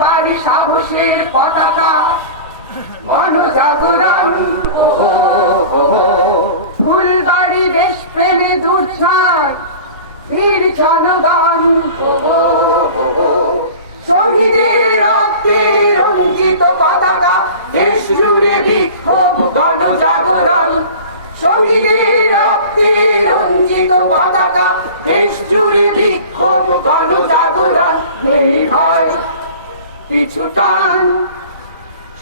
ফুলবাড়ি সাহসের পতাকা গণজাগরণ ফুলবাড়ি দেশপ্রেমে দুর্জয় বীর জনগণ শহীদের রক্তে রঞ্জিত পতাকা দেশ জুড়ে বিক্ষোভ গণজাগরণ শহীদের রক্তে রঞ্জিত পতাকা দেশ জুড়ে বিক্ষোভ গণজাগরণ নেই ভয় পিছু টান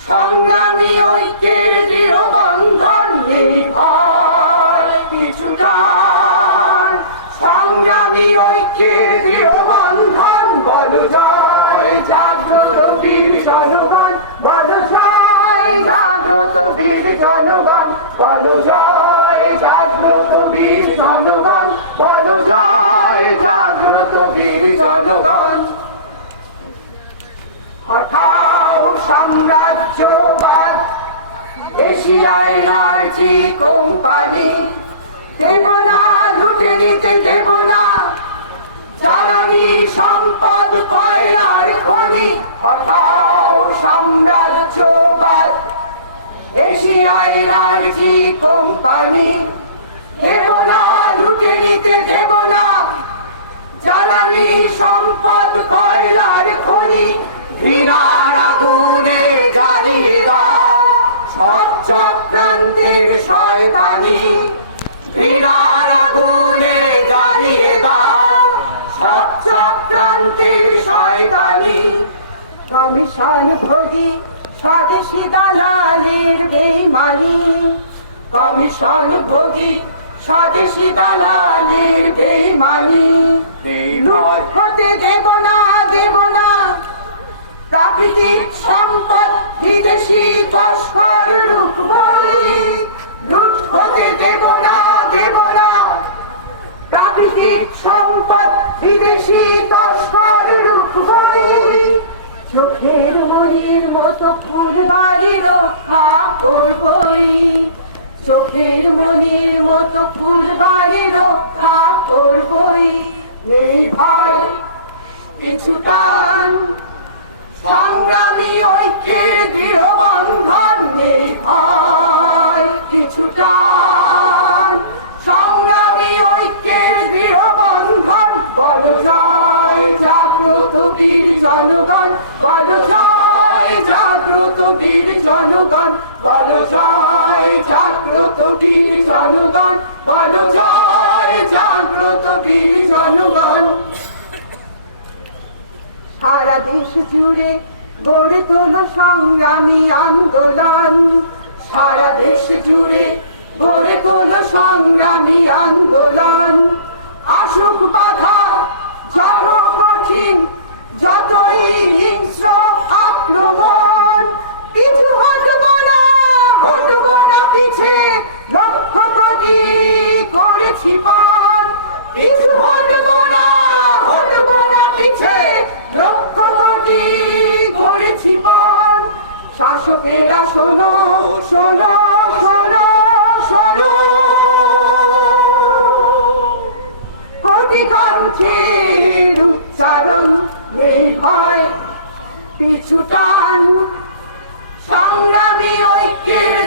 সংগ্রামী ঐক্যের দৃঢ় বন্ধন নেই ভয় পিছু টান সংগ্রামী ঐক্যের দৃঢ় বন্ধন বল জয় জাগ্রত বীর জনগণ বল জয় জাগ্রত বীর জনগণ বল জয় জাগ্রত বীর জনগণ বল জয় জাগ্রত বীর জনগণ হঠাও সাম্রাজ্যবাদ এশিয়ায় নারজি কোম্পানি দেব না লুটে নিতে দেব না জ্বালানি সম্পদ কয়লার খনি হঠাও সাম্রাজ্যবাদ এশিয়ায় নারজি কোম্পানি দেব না লুটে নিতে দেব না জ্বালানি সম্পদ কয়লার খনি ঘৃণার আগুনে জ্বালিয়ে দাও সব চক্রান্তের শয়তানি ঘৃণার আগুনে জ্বালিয়ে দাও সব চক্রান্তের শয়তানি কমিশন ভোগী স্বদেশী দালালের বেইমানি কমিশন ভোগী স্বদেশী দালালের বেইমানি লুট হতে দেব না দেব না প্রাকৃতিক সম্পদ বিদেশি তস্কর লুটবই লুট হতে দেব না প্রাকৃতিক সম্পদ বিদেশি তস্কর লুটবই চোখের মনির মতো ফুলবাড়ি রক্ষা করবই চোখের মনির মতো ফুলবাড়ি রক্ষা করবই নেই ভয় পিছু টান সংগ্রামী ঐক্যের দৃঢ় বন্ধন নেই ভয় পিছু টান সংগ্রামী ঐক্যের দৃঢ় বন্ধন বল জয় জাগ্রত বীর জনগণ বল জয় জাগ্রত বীর জনগণ বল জয় জাগ্রত বীর জনগণ বল জয় জাগ্রত বীর জনগণ সারা দেশ জুড়ে গড়ে তোলো সংগ্রামী আন্দোলন সারা দেশ জুড়ে গড়ে তোলো সংগ্রামী আন্দোলন আসুক বাধা যত কঠিন যতই হিংস্র আক্রমণ পিছু হটবো না পিছে লক্ষ কোটি করেছি পান পিছু হটবো না পিছে লক্ষ কোটি করেছি পান শাসকেরা শোনো শোনো শোনো শোনো কোটি কণ্ঠের উচ্চারণ এই ভয় পিছু টান সংগ্রামী ঐক্যের